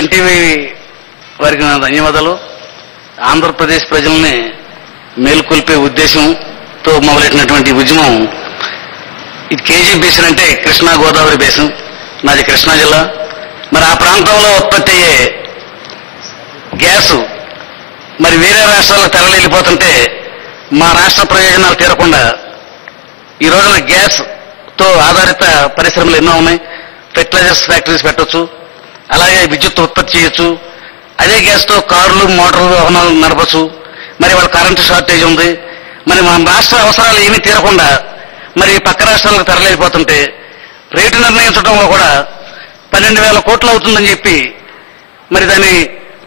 NTV వారికి నా ధన్యవాదాలు. ఆంధ్రప్రదేశ్ ప్రజల్ని మేల్కొల్పే ఉద్దేశంతో మొదలెట్టినటువంటి ఉద్యమం ఇది. కేజీ బేసిన్ అంటే కృష్ణా గోదావరి బేసిన్, నాది కృష్ణా జిల్లా. మరి ఆ ప్రాంతంలో ఉత్పత్తి అయ్యే గ్యాసు మరి వేరే రాష్ట్రాలకు తరలిపోతుంటే మా రాష్ట్ర ప్రయోజనాలు తీరకుండా ఈ రోజున గ్యాస్తో ఆధారిత పరిశ్రమలు ఎన్నో ఉన్నాయి. ఫెర్టిలైజర్స్ ఫ్యాక్టరీస్ పెట్టవచ్చు, అలాగే విద్యుత్ ఉత్పత్తి చేయొచ్చు. అదే గ్యాస్తో కార్లు, మోటార్లు, వాహనాలు నడపచ్చు. మరి వాళ్ళ కరెంటు షార్టేజ్ ఉంది. మరి మన రాష్ట్ర అవసరాలు ఏమీ తీరకుండా మరి పక్క రాష్ట్రాలకు తరలిపోతుంటే రేటు నిర్ణయించడంలో కూడా 12,000 కోట్లు అవుతుందని చెప్పి మరి దాని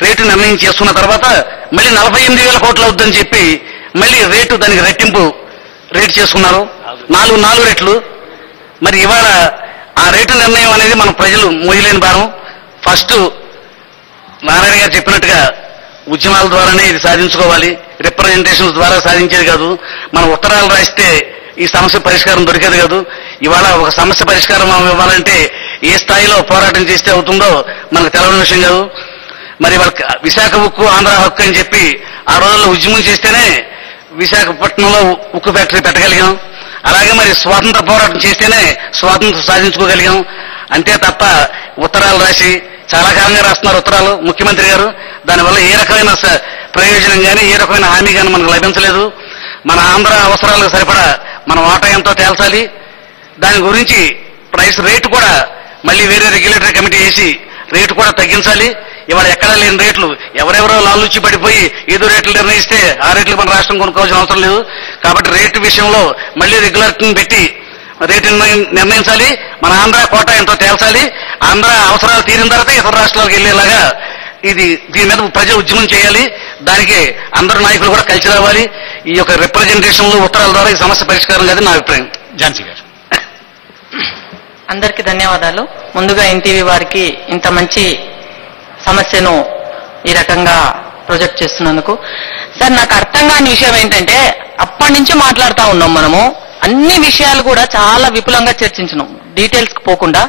రేటు నిర్ణయం చేసుకున్న తర్వాత మళ్ళీ 48,000 కోట్లు అవుతుందని చెప్పి మళ్ళీ రేటు దానికి రెట్టింపు రేటు చేసుకున్నారు, 4 రెట్లు. మరి ఇవాళ ఆ రేటు నిర్ణయం అనేది మన ప్రజలు మోయలేని భారం. ఫస్ట్ నారాయణ గారు చెప్పినట్టుగా ఉద్యమాల ద్వారానే ఇది సాధించుకోవాలి, రిప్రజెంటేషన్స్ ద్వారా సాధించేది కాదు. మన ఉత్తరాలు రాస్తే ఈ సమస్య పరిష్కారం దొరికేది కాదు. ఇవాళ ఒక సమస్య పరిష్కారం ఇవ్వాలంటే ఏ స్థాయిలో పోరాటం చేస్తే అవుతుందో మనకు తెలవని విషయం కాదు. మరి వాళ్ళ విశాఖ ఉక్కు ఆంధ్ర హక్కు అని చెప్పి ఆ రోజుల్లో ఉద్యమం చేస్తేనే విశాఖపట్నంలో ఉక్కు ఫ్యాక్టరీ పెట్టగలిగాం. అలాగే మరి స్వాతంత్ర పోరాటం చేస్తేనే స్వాతంత్రం సాధించుకోగలిగాం. అంతే తప్ప ఉత్తరాలు రాసి చాలా కాలంగా రాస్తున్నారు ఉత్తరాలు ముఖ్యమంత్రి గారు. దానివల్ల ఏ రకమైన ప్రయోజనం కానీ ఏ రకమైన హామీ కానీ మనకు లభించలేదు. మన ఆంధ్ర అవసరాలకు సరిపడా మన వాటా ఎంతో తేల్చాలి. దాని గురించి ప్రైస్ రేటు కూడా మళ్ళీ వేరే రెగ్యులేటరీ కమిటీ వేసి రేటు కూడా తగ్గించాలి. ఇవాళ ఎక్కడా లేని రేట్లు ఎవరెవరో లాలుచి పడిపోయి ఏదో రేట్లు నిర్ణయిస్తే ఆ రేట్లు మన రాష్ట్రం కొనుక్కోవాల్సిన అవసరం లేదు. కాబట్టి రేటు విషయంలో మళ్ళీ రెగ్యులేటరీని పెట్టి రేటు నిర్ణయించాలి. మన ఆంధ్ర కోటా ఎంతో తేల్చాలి. ఆంధ్ర అవసరాలు తీరిన తర్వాత ఇతర రాష్ట్రాలకు వెళ్లేలాగా దీని మీద ప్రజలు ఉద్యమం చేయాలి. దానికి అందరు నాయకులు కూడా కలిసి రావాలి. ఈ యొక్క రిప్రజెంటేషన్లు ఉత్తరాల ద్వారా ఈ సమస్య పరిష్కారం కాదని నా అభిప్రాయం. ఝాన్సీ గారు. అందరికీ ధన్యవాదాలు. ముందుగా ఎన్టీవీ వారికి ఇంత మంచి సమస్యను ఈ రకంగా ప్రొజెక్ట్ చేస్తున్నందుకు. సార్, నాకు అర్థం కాని విషయం ఏంటంటే అప్పటి నుంచి మాట్లాడుతూ ఉన్నాం మనము, అన్ని విషయాలు కూడా చాలా విపులంగా చర్చించినాం. డీటెయిల్స్ కి పోకుండా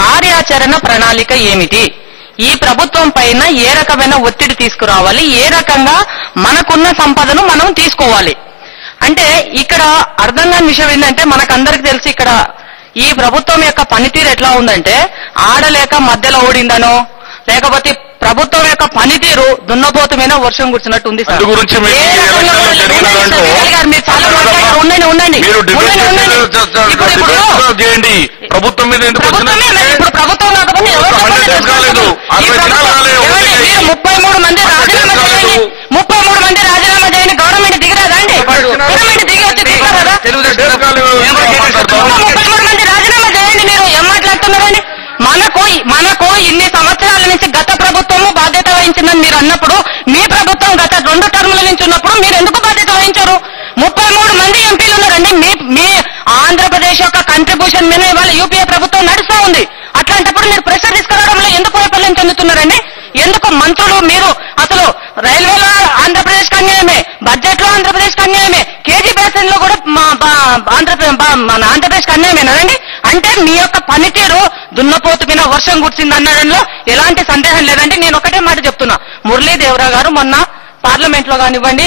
కార్యాచరణ ప్రణాళిక ఏమిటి, ఈ ప్రభుత్వం పైన ఏ రకమైన ఒత్తిడి తీసుకురావాలి, ఏ రకంగా మనకున్న సంపదను మనం తీసుకోవాలి అంటే ఇక్కడ అర్థం కాని విషయం ఏంటంటే మనకందరికి తెలిసి ఇక్కడ ఈ ప్రభుత్వం యొక్క పనితీరు ఎట్లా ఉందంటే ఆడలేక మధ్యలో ఓడిందనో లేకపోతే ప్రభుత్వం యొక్క పనితీరు దున్నపోతు మీద వర్షం కురిచినట్టు ఉంది సార్. ప్రభుత్వం మీద ఇప్పుడు ప్రభుత్వం కాకపోతే 33 మంది రాజీనామా చేయండి, 33 మంది రాజీనామా చేయండి, గవర్నమెంట్ దిగిరాదా అండి? గవర్నమెంట్ దిగి వచ్చి దిగరాదా? 33 మంది రాజీనామా చేయండి. మీరు ఏం మాట్లాడుతున్నారండి? మనకు ఇన్ని సంవత్సరాల నుంచి గత ప్రభుత్వము బాధ్యత వహించిందని మీరు అన్నప్పుడు మీ ప్రభుత్వం గత 2 టర్ముల నుంచి ఉన్నప్పుడు మీరు ఎందుకు బాధ్యత వహించారు? 33 మంది ఎంపీలు ఉన్నారండి. మీ ఆంధ్రప్రదేశ్ యొక్క కంట్రిబ్యూషన్ మీద ఇవాళ యూపీఏ ప్రభుత్వం నడుస్తూ ఉంది. అట్లాంటప్పుడు మీరు ప్రెషర్ తీసుకురావడంలో ఎందుకు వైఫల్యం చెందుతున్నారండి? ఎందుకు మంత్రులు మీరు అసలు రైల్వేలో ఆంధ్రప్రదేశ్ కి అన్యాయమే, బడ్జెట్ లో ఆంధ్రప్రదేశ్ కి అన్యాయమే, కేజీ బేసిన్ లో కూడా మన ఆంధ్రప్రదేశ్ కి అన్యాయమేనండి. అంటే మీ యొక్క పనితీరు దున్నపోతు మీద వర్షం కురిసింది అనడంలో ఎలాంటి సందేహం లేదండి. నేను ఒకటే మాట చెప్తున్నా, మురళీదేవరావు గారు మొన్న పార్లమెంట్ లో కానివ్వండి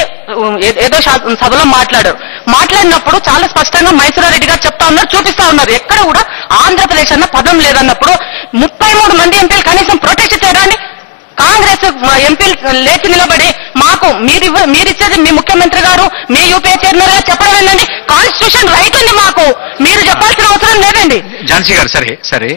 ఏదో సభలో మాట్లాడినప్పుడు చాలా స్పష్టంగా మైసూరారెడ్డి గారు చెప్తా ఉన్నారు, చూపిస్తా ఉన్నారు. ఎక్కడ కూడా ఆంధ్రప్రదేశ్ అన్న పదం లేదన్నప్పుడు 33 మంది ఎంపీలు కనీసం ప్రొటెస్ట్ చేయడానికి కాంగ్రెస్ ఎంపీలు లేచి నిలబడి మాకు మీరిచ్చేది మీ ముఖ్యమంత్రి గారు మీ యూపీఏ చైర్మన్ గారు చెప్పడం ఏంటండి? కాన్స్టిట్యూషన్ రైట్ ఉంది, మాకు మీరు చెప్పాల్సిన అవసరం లేదండి. ఝాన్సీ గారు సరే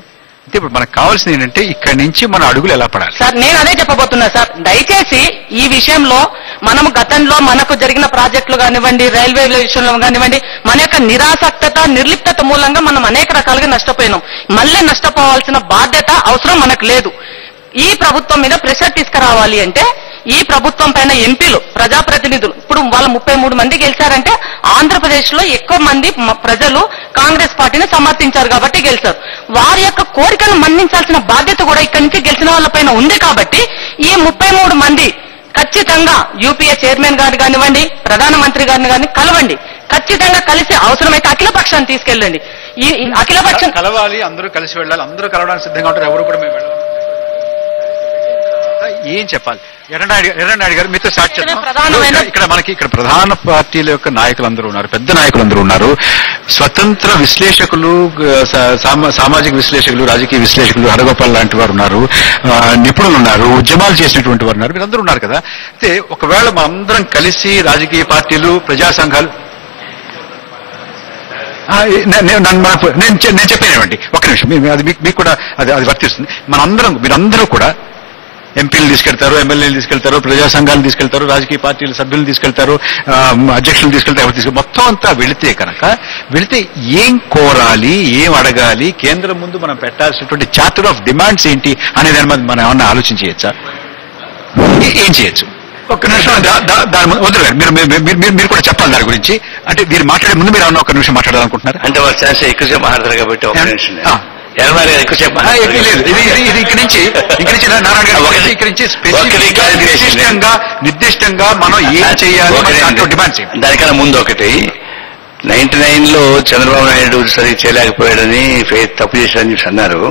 అంటే ఇప్పుడు మనకు కావాల్సింది ఏంటంటే ఇక్కడి నుంచి మన అడుగులు ఎలా పడాలి సార్? నేను అదే చెప్పబోతున్నా సార్. దయచేసి ఈ విషయంలో మనం గతంలో మనకు జరిగిన ప్రాజెక్టులు కానివ్వండి, రైల్వే విషయంలో కానివ్వండి, మన యొక్క నిరాసక్తత నిర్లిప్తత మూలంగా మనం అనేక రకాలుగా నష్టపోయినాం. మళ్ళీ నష్టపోవాల్సిన బాధ్యత అవసరం మనకు లేదు. ఈ ప్రభుత్వం మీద ప్రెషర్ తీసుకురావాలి అంటే ఈ ప్రభుత్వం పైన ఎంపీలు ప్రజాప్రతినిధులు ఇప్పుడు వాళ్ళ 33 మంది గెలిచారంటే ఆంధ్రప్రదేశ్ లో ఎక్కువ మంది ప్రజలు కాంగ్రెస్ పార్టీని సమర్థించారు కాబట్టి గెలిచారు. వారి యొక్క కోరికను మన్నించాల్సిన బాధ్యత కూడా ఇక్కడి నుంచి గెలిచిన వాళ్ళ పైన ఉంది. కాబట్టి ఈ 33 మంది ఖచ్చితంగా యూపీఏ చైర్మన్ గారు కానివ్వండి, ప్రధానమంత్రి గారిని కానీ కలవండి. ఖచ్చితంగా కలిసి అవసరమైతే అఖిల పక్షాన్ని తీసుకెళ్ళండి. ఈ అఖిల పక్షం కలవాలి, అందరూ కలిసి వెళ్ళాలి. అందరూ కలవడానికి సిద్ధంగా ఉంటారు. ఎవరు కూడా మేము వెళ్ళాలి. ఏం చెప్పాలి? ఎర్రనాయుడు గారు మీతో స్టార్ట్ చేద్దాం. ఇక్కడ ప్రధాన పార్టీల యొక్క నాయకులందరూ ఉన్నారు, పెద్ద నాయకులందరూ ఉన్నారు, స్వతంత్ర విశ్లేషకులు, సామాజిక విశ్లేషకులు, రాజకీయ విశ్లేషకులు, హరగోపాల్ లాంటి వారు ఉన్నారు, నిపుణులు ఉన్నారు, ఉద్యమాలు చేసినటువంటి వారు ఉన్నారు, మీరందరూ ఉన్నారు కదా. అయితే ఒకవేళ మనందరం కలిసి రాజకీయ పార్టీలు, ప్రజా సంఘాలు, నేను చెప్పేనండి ఒక్క నిమిషం, అది మీకు కూడా అది వర్తిస్తుంది. మీరందరూ కూడా ఎంపీలు తీసుకెళ్తారు, ఎమ్మెల్యేలు తీసుకెళ్తారు, ప్రజా సంఘాలు తీసుకెళ్తారు, రాజకీయ పార్టీల సభ్యులు తీసుకెళ్తారు, అధ్యక్షులు తీసుకెళ్తారు, మొత్తం అంతా వెళితే ఏం కోరాలి, ఏం అడగాలి, కేంద్రం ముందు మనం పెట్టాల్సినటువంటి చార్టర్ ఆఫ్ డిమాండ్స్ ఏంటి అనే దాని మీద మనం ఏమన్నా ఆలోచించవచ్చా? ఏం చేయొచ్చు? ఒక్క నిమిషం దాని వద్దు, మీరు కూడా చెప్పాలి దాని గురించి. అంటే మీరు మాట్లాడే ముందు మీరు ఏమన్నా ఒక్క నిమిషం మాట్లాడాలనుకుంటున్నారు? అంటే వాళ్ళు చేస్తే ఎక్కువసేపు మాట్లాడతారు కాబట్టి ఒక నిమిషం ఎక్కువసేపు లేదు. ఇది ఇక్కడి నుంచి నారాయణ గారు ఇక్కడి నుంచి నిర్దిష్టంగా మనం ఏం చేయాలి డిమాండ్స్. దానికన్నా ముందు ఒకటి 99లో చంద్రబాబు నాయుడు సరిగ్గా చేయలేకపోయాడని తప్పు చేశాడని చెప్పి అన్నారు.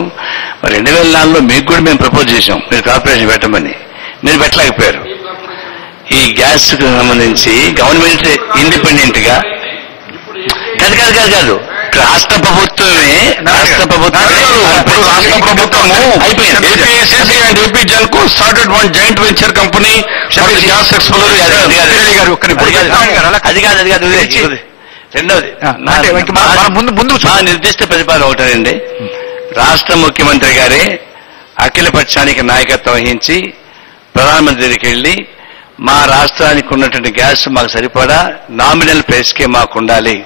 మరి 2004లో మీకు కూడా మేము ప్రపోజ్ చేశాం, మీరు కార్పొరేషన్ పెట్టమని, మీరు పెట్టలేకపోయారు. ఈ గ్యాస్ కు సంబంధించి గవర్నమెంట్ ఇండిపెండెంట్ గా కాదు రాష్ట్ర ప్రభుత్వమే అయిపోయింది. AP Genco started one joint venture company gas explore. అది కాదు రెండవది ముందు నిర్దిష్ట ప్రతిపాదన ఒకటండి. రాష్ట్ర ముఖ్యమంత్రి గారే అఖిల పక్షానికి నాయకత్వం వహించి ప్రధానమంత్రి దగ్గరికి వెళ్లి మా రాష్ట్రానికి ఉన్నటువంటి గ్యాస్ మాకు సరిపడా నామినల్ ప్రైస్కే మాకు ఉండాలి,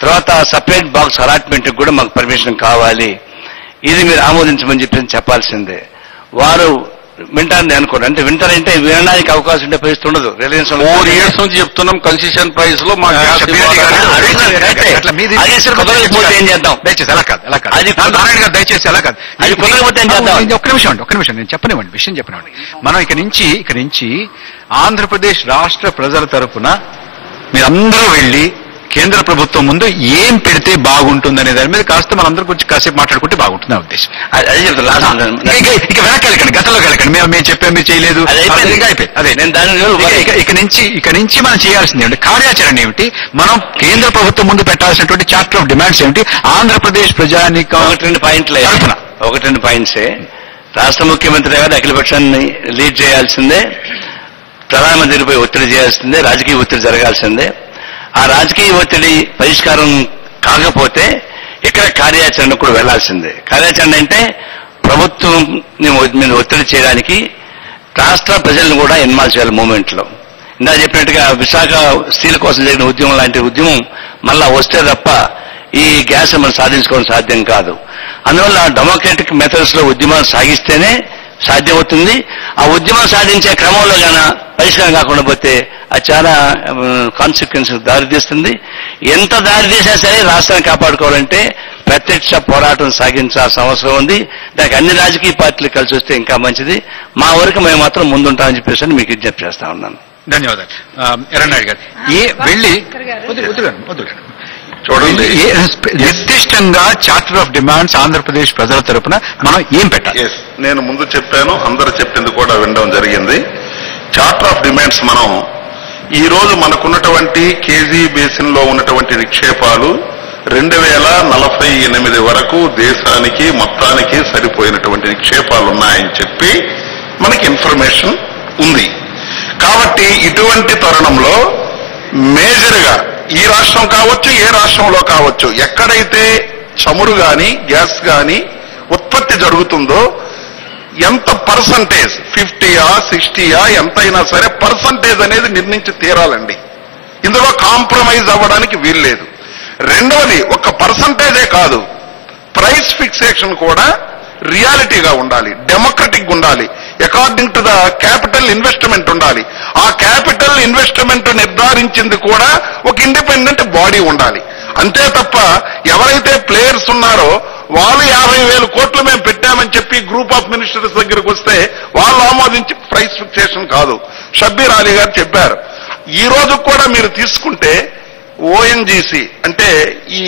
తర్వాత సపరేట్ బాక్స్ అలాట్మెంట్ కూడా మాకు పర్మిషన్ కావాలి, ఇది మీరు ఆమోదించమని చెప్పాల్సిందే. వారు వింటారని అనుకోండి. అంటే వింటారంటే వినడానికి అవకాశం ఉండే పరిస్థితి ఉండదు. రిలయన్స్ 4 years నుంచి చెప్తున్నాం కన్సెషన్ ప్రైస్ లో మా ఏం చేద్దాం? దయచేసి అలా కాదు, అది నారాయణ గారు దయచేసి అలా కాదు, అది కుదరకపోతే ఏం చేద్దాం? ఒక్క నిమిషం నేను చెప్పనివ్వండి, విషయం చెప్పనివ్వండి. మనం ఇక నుంచి ఆంధ్రప్రదేశ్ రాష్ట్ర ప్రజల తరఫున మీరందరూ వెళ్లి కేంద్ర ప్రభుత్వం ముందు ఏం పెడితే బాగుంటుంది అనే దాని మీద కాస్త మనందరూ కొంచెం కాసేపు మాట్లాడుకుంటే బాగుంటుంది నా ఉద్దేశం. అదే చెప్తాను. ఇక వెనక్కి వెళ్ళకండి, గతంలోకి వెళ్ళకండి. మేము చెప్పాం, మీరు చేయలేదు, అదే నేను దాని ఇక నుంచి మనం చేయాల్సింది ఏమిటి, కార్యాచరణ ఏమిటి, మనం కేంద్ర ప్రభుత్వం ముందు పెట్టాల్సినటువంటి చార్టర్ ఆఫ్ డిమాండ్స్ ఏమిటి, ఆంధ్రప్రదేశ్ ప్రజానీకం 1-2 పాయింట్సే. రాష్ట్ర ముఖ్యమంత్రి గారు అఖిల పక్షాన్ని లీడ్ చేయాల్సిందే, ప్రధానమంత్రిపై ఒత్తిడి చేయాల్సిందే, రాజకీయ ఒత్తిడి జరగాల్సిందే. ఆ రాజకీయ ఒత్తిడి పరిష్కారం కాకపోతే ఇక్కడ కార్యాచరణ కూడా వెళ్లాల్సిందే. కార్యాచరణ అంటే ప్రభుత్వం మీద ఒత్తిడి చేయడానికి రాష్ట్ర ప్రజలను కూడా ఇన్వాల్వ్ చేయాలి మూవ్మెంట్ లో. ఇందా చెప్పినట్టుగా విశాఖ స్టీల్ కోసం జరిగిన ఉద్యమం లాంటి ఉద్యమం మళ్ళా వస్తే తప్ప ఈ గ్యాస్ మనం సాధించుకోవడం సాధ్యం కాదు. అందువల్ల డెమోక్రటిక్ మెథడ్స్ లో ఉద్యమాలు సాగిస్తేనే సాధ్యమవుతుంది. ఆ ఉద్యమం సాధించే క్రమంలో గాన పరిష్కారం కాకుండా పోతే అది చాలా కాన్సిక్వెన్సెస్ దారితీస్తుంది. ఎంత దారితీసినా సరే రాష్ట్రాన్ని కాపాడుకోవాలంటే ప్రత్యక్ష పోరాటం సాగించాల్సిన అవసరం ఉంది. దానికి అన్ని రాజకీయ పార్టీలు కలిసి వస్తే ఇంకా మంచిది. మా వరకు మేము మాత్రం ముందుంటామని చెప్పేసి మీకు విజ్ఞప్తి చేస్తా ఉన్నాను. ధన్యవాదాలు. ఎర్రనాయుడు గారు వెళ్ళి చూడండి, నిర్దిష్టంగా చార్టర్ ఆఫ్ డిమాండ్స్ ఆంధ్రప్రదేశ్ ప్రజల తరపున మనం ఏం పెట్టాలి? నేను ముందు చెప్పాను, అందరూ చెప్పింది కూడా వినడం జరిగింది. చార్టర్ ఆఫ్ డిమాండ్స్ మనం ఈ రోజు మనకున్నటువంటి కేజీ బేసిన్ లో ఉన్నటువంటి నిక్షేపాలు 2048 వరకు దేశానికి మొత్తానికి సరిపోయినటువంటి నిక్షేపాలు ఉన్నాయని చెప్పి మనకి ఇన్ఫర్మేషన్ ఉంది. కాబట్టి ఇటువంటి తరుణంలో మేజర్ గా ఈ రాష్ట్రం కావచ్చు, ఏ రాష్ట్రంలో కావచ్చు, ఎక్కడైతే చమురు గాని గ్యాస్ గాని ఉత్పత్తి జరుగుతుందో ఎంత పర్సంటేజ్ 50యా 60యా ఎంతైనా సరే పర్సంటేజ్ అనేది నిర్ణయించి తీరాలండి. ఇందులో కాంప్రమైజ్ అవ్వడానికి వీల్లేదు. రెండవది, ఒక పర్సంటేజే కాదు, ప్రైస్ ఫిక్సేషన్ కూడా రియాలిటీగా ఉండాలి, డెమోక్రటిక్ ఉండాలి, according to the capital investment ఉండాలి. ఆ క్యాపిటల్ ఇన్వెస్ట్మెంట్ నిర్ధారించింది కూడా ఒక ఇండిపెండెంట్ బాడీ ఉండాలి. అంతే తప్ప ఎవరైతే ప్లేయర్స్ ఉన్నారో వాళ్ళు 50,000 కోట్లు మేము పెట్టామని చెప్పి గ్రూప్ ఆఫ్ మినిస్టర్స్ దగ్గరకు వస్తే వాళ్ళు ఆమోదించి ప్రైస్ ఫిక్సేషన్ కాదు. షబ్బీర్ అలీ గారు చెప్పారు. ఈ రోజు కూడా మీరు తీసుకుంటే ఓఎన్జీసీ అంటే ఈ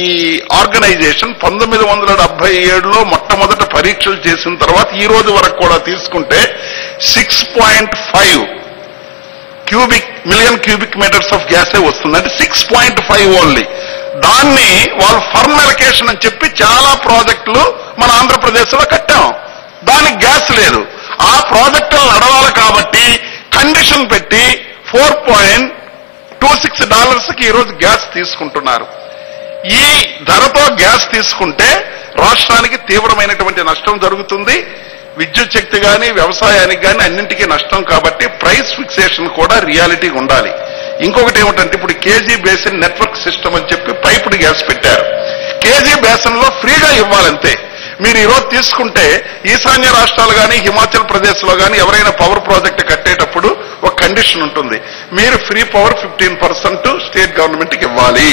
ఆర్గనైజేషన్ 1977లో మొట్టమొదట పరీక్షలు చేసిన తర్వాత ఈ రోజు వరకు కూడా తీసుకుంటే 6.5 మిలియన్ క్యూబిక్ మీటర్స్ ఆఫ్ గ్యాసే వస్తుంది. అంటే 6.5 ఓన్లీ. దాన్ని వాళ్ళు ఫర్మ్ అలొకేషన్ అని చెప్పి చాలా ప్రాజెక్టులు మన ఆంధ్రప్రదేశ్ లో కట్టాం. దానికి గ్యాస్ లేదు. ఆ ప్రాజెక్టులు నడవాలి కాబట్టి కండిషన్ పెట్టి $4.26 కి ఈరోజు గ్యాస్ తీసుకుంటున్నారు. ఈ ధరతో గ్యాస్ తీసుకుంటే రాష్ట్రానికి తీవ్రమైనటువంటి నష్టం జరుగుతుంది. విద్యుత్ శక్తి కానీ వ్యవసాయానికి కానీ అన్నింటికీ నష్టం. కాబట్టి ప్రైస్ ఫిక్సేషన్ కూడా రియాలిటీ ఉండాలి. ఇంకొకటి ఏమిటంటే ఇప్పుడు కేజీ బేసిన్ నెట్వర్క్ సిస్టమ్ అని చెప్పి పైపుడ్ గ్యాస్ పెట్టారు. కేజీ బేసిన్ లో ఫ్రీగా ఇవ్వాలంతే. మీరు ఈరోజు తీసుకుంటే ఈశాన్య రాష్ట్రాలు కానీ హిమాచల్ ప్రదేశ్ లో కానీ ఎవరైనా పవర్ ప్రాజెక్ట్ కట్టేటప్పుడు ఒక కండిషన్ ఉంటుంది. మీరు ఫ్రీ పవర్ 15% స్టేట్ గవర్నమెంట్ కి ఇవ్వాలి,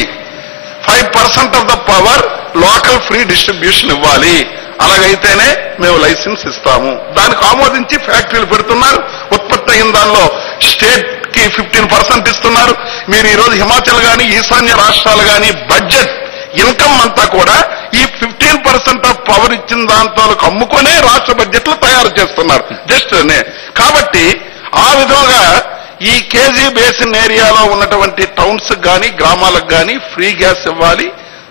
5% of the power local free distribution ఇవ్వాలి. అలాగైతేనే మేము లైసెన్స్ ఇస్తాము. దానికి ఆమోదించి ఫ్యాక్టరీలు పెడుతున్నారు. ఉత్పత్తి అయిన దానిలో స్టేట్ కి 15% ఇస్తున్నారు. మీరు ఈరోజు హిమాచల్ కానీ ఈశాన్య రాష్ట్రాలు కానీ బడ్జెట్ ఇన్కమ్ అంతా కూడా ఈ 15% ఆఫ్ పవర్ ఇచ్చిన దాంతో అమ్ముకునే రాష్ట్ర బడ్జెట్లు తయారు చేస్తున్నారు. జస్ట్ కాబట్టి ఆ విధంగా ఈ కేజీ బేసిన్ ఏరియాలో ఉన్నటువంటి టౌన్స్ కానీ గ్రామాలకు కానీ ఫ్రీ గ్యాస్ ఇవ్వాలి.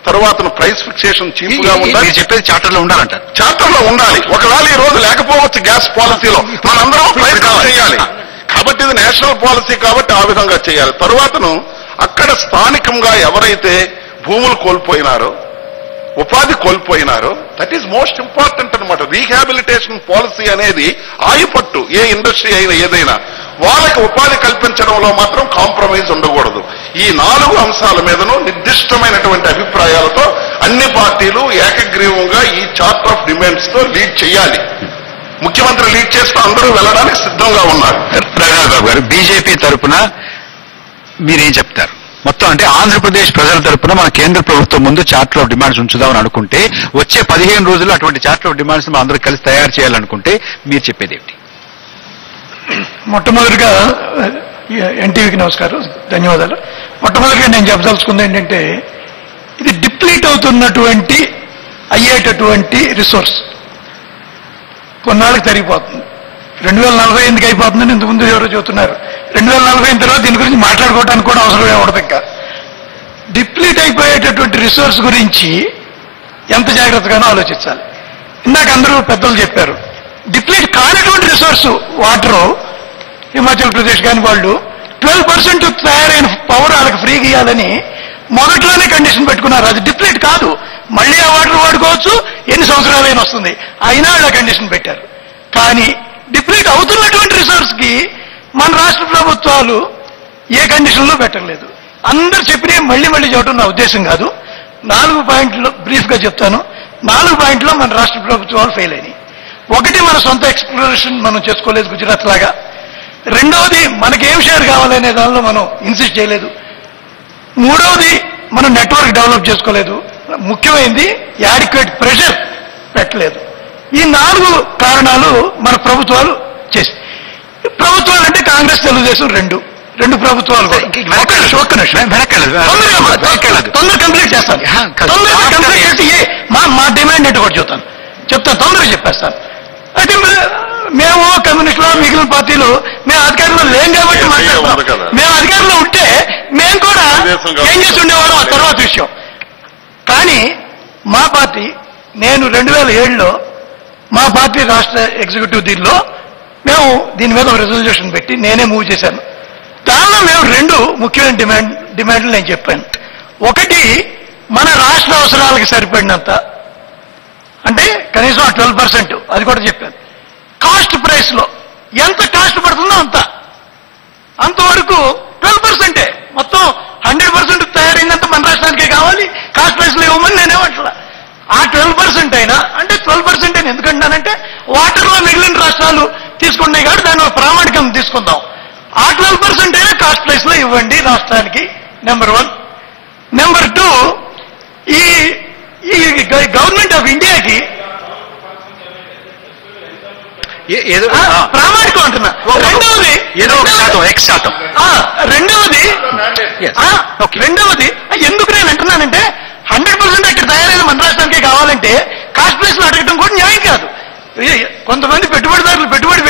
తర్వాత ప్రైస్ ఫిక్సేషన్ చీప్ గా ఉండాలి. చెప్పేది చార్టర్ లో ఉండాలంట. చార్టర్ లో ఉండాలి. ఒకవేళ ఈ రోజు లేకపోవచ్చు గ్యాస్ పాలసీలో, మనందరం ప్రయత్నం చేయాలి. కాబట్టి ఇది నేషనల్ పాలసీ కాబట్టి ఆ విధంగా చేయాలి. తరువాతను అక్కడ స్థానికంగా ఎవరైతే భూములు కోల్పోయినారో, ఉపాధి కోల్పోయినారో, దట్ ఈజ్ మోస్ట్ ఇంపార్టెంట్ అనమాట. రీహాబిలిటేషన్ పాలసీ అనేది ఆయుపట్టు. ఏ ఇండస్ట్రీ అయినా ఏదైనా వాళ్ళకి ఉపాధి కల్పించడంలో మాత్రం కాంప్రమైజ్ ఉండకూడదు. ఈ 4 అంశాల మీదను నిర్దిష్టమైనటువంటి అభిప్రాయాలతో అన్ని పార్టీలు ఏకగ్రీవంగా ఈ చార్టర్ ఆఫ్ డిమాండ్స్ తో లీడ్ చేయాలి. ముఖ్యమంత్రి లీడ్ చేస్తూ అందరూ వెళ్ళడానికి సిద్ధంగా ఉన్నారు. రఘునాథ్ గారు, బీజేపీ తరఫున మీరేం చెప్తారు? మొత్తం అంటే ఆంధ్రప్రదేశ్ ప్రజల తరపున మన కేంద్ర ప్రభుత్వం ముందు చార్టర్ ఆఫ్ డిమాండ్స్ ఉంచుదామని అనుకుంటే వచ్చే 15 రోజుల్లో అటువంటి చార్టర్ ఆఫ్ డిమాండ్స్ మనం అందరూ కలిసి తయారు చేయాలనుకుంటే మీరు చెప్పేది ఏమిటి? మొట్టమొదటిగా ఎన్టీవీకి నమస్కారం, ధన్యవాదాలు. మొట్టమొదటిగా నేను చెప్పదలుచుకుంది ఏంటంటే ఇది డిప్లీట్ అవుతున్నటువంటి అయ్యేటటువంటి రిసోర్స్ కొన్నాళ్ళకి తరిగిపోతుంది. 2040 ఎందుకు అయిపోతుందని ఇంతకుముందు ఎవరో చెబుతున్నారు. 2040 తర్వాత దీని గురించి మాట్లాడుకోవడానికి కూడా అవసరమే ఉండదు. ఇంకా డిప్లీట్ అయిపోయేటటువంటి రిసోర్స్ గురించి ఎంత జాగ్రత్తగానో ఆలోచించాలి. ఇందాక అందరూ పెద్దలు చెప్పారు, డిప్లీట్ కానటువంటి రిసోర్స్ వాటరు హిమాచల్ ప్రదేశ్ కానీ వాళ్ళు 12% తయారైన పవర్ వాళ్ళకి ఫ్రీగా ఇవ్వాలని మొదట్లోనే కండిషన్ పెట్టుకున్నారు. అది డిప్లీట్ కాదు, మళ్ళీ ఆ వాటర్ వాడుకోవచ్చు, ఎన్ని సంవత్సరాలైనా వస్తుంది. అయినా వాళ్ళ కండిషన్ పెట్టారు. కానీ డిప్లీట్ అవుతున్నటువంటి రిసోర్స్ కి మన రాష్ట్ర ప్రభుత్వాలు ఏ కండిషన్లో పెట్టలేదు. అందరు చెప్పినే మళ్ళీ చెప్పడం నా ఉద్దేశం కాదు. 4 పాయింట్లు బ్రీఫ్ గా చెప్తాను. 4 పాయింట్లో మన రాష్ట్ర ప్రభుత్వాలు ఫెయిల్ అయినాయి. ఒకటి, మన సొంత ఎక్స్ప్లోరేషన్ మనం చేసుకోలేదు గుజరాత్ లాగా. రెండవది, మనకేం షేర్ కావాలనే దానిలో మనం ఇన్సిస్ట్ చేయలేదు. మూడవది, మనం నెట్వర్క్ డెవలప్ చేసుకోలేదు. ముఖ్యమైనది, యాడిక్వేట్ ప్రెషర్ పెట్టలేదు. ఈ 4 కారణాలు మన ప్రభుత్వాలు చేసి, ప్రభుత్వాలు అంటే కాంగ్రెస్ తెలుగుదేశం రెండు ప్రభుత్వాలు తొందర కంప్లీట్ చేస్తాను. తొందరగా కంప్లీట్ చేసి మా డిమాండ్ ఏంటో కూడా చెప్తాను. తొందరగా చెప్పేస్తాను. అయితే మేము కమ్యూనిస్టులు మిగిలిన పార్టీలు మేము అధికారంలో లేం కాబట్టి మాట్లాడుతున్నాం. మేము అధికారంలో ఉంటే మేము కూడా ఏం చేసి ఉండేవాళ్ళం ఆ తర్వాత విషయం. కానీ మా పార్టీ, నేను 2007లో మా పార్టీ రాష్ట్ర ఎగ్జిక్యూటివ్ దీనిలో మేము దీని మీద ఒక రెజల్యూషన్ పెట్టి నేనే మూవ్ చేశాను. దానిలో మేము 2 ముఖ్యమైన డిమాండ్లు నేను చెప్పాను. ఒకటి, మన రాష్ట్ర అవసరాలకు సరిపడినంత, అంటే కనీసం 12%, అది కూడా చెప్పాను. కాస్ట్ ప్రైస్ లో ఎంత కాస్ట్ పడుతుందో అంతవరకు 12%. మొత్తం 100% తయారైందంత మన రాష్ట్రానికే కావాలి. కాస్ట్ ప్రైస్ లో ఇవ్వమని నేనేమంటలా. ఆ 12% అయినా, అంటే 12% అని ఎందుకంటానంటే వాటర్ లో మిగిలిన రాష్ట్రాలు తీసుకున్నాయి కాబట్టి దాని ప్రామాణికం తీసుకుందాం. ఆ 12% అయినా కాస్ట్ ప్రైస్ లో ఇవ్వండి రాష్ట్రానికి, నెంబర్ 1. నెంబర్ 2, ఈ గవర్నమెంట్ ఆఫ్ ఇండియాకి ప్రామాణికం అంటున్నా. రెండవది కొంతమంది పెట్టుబడిదారులు పెట్టుబడి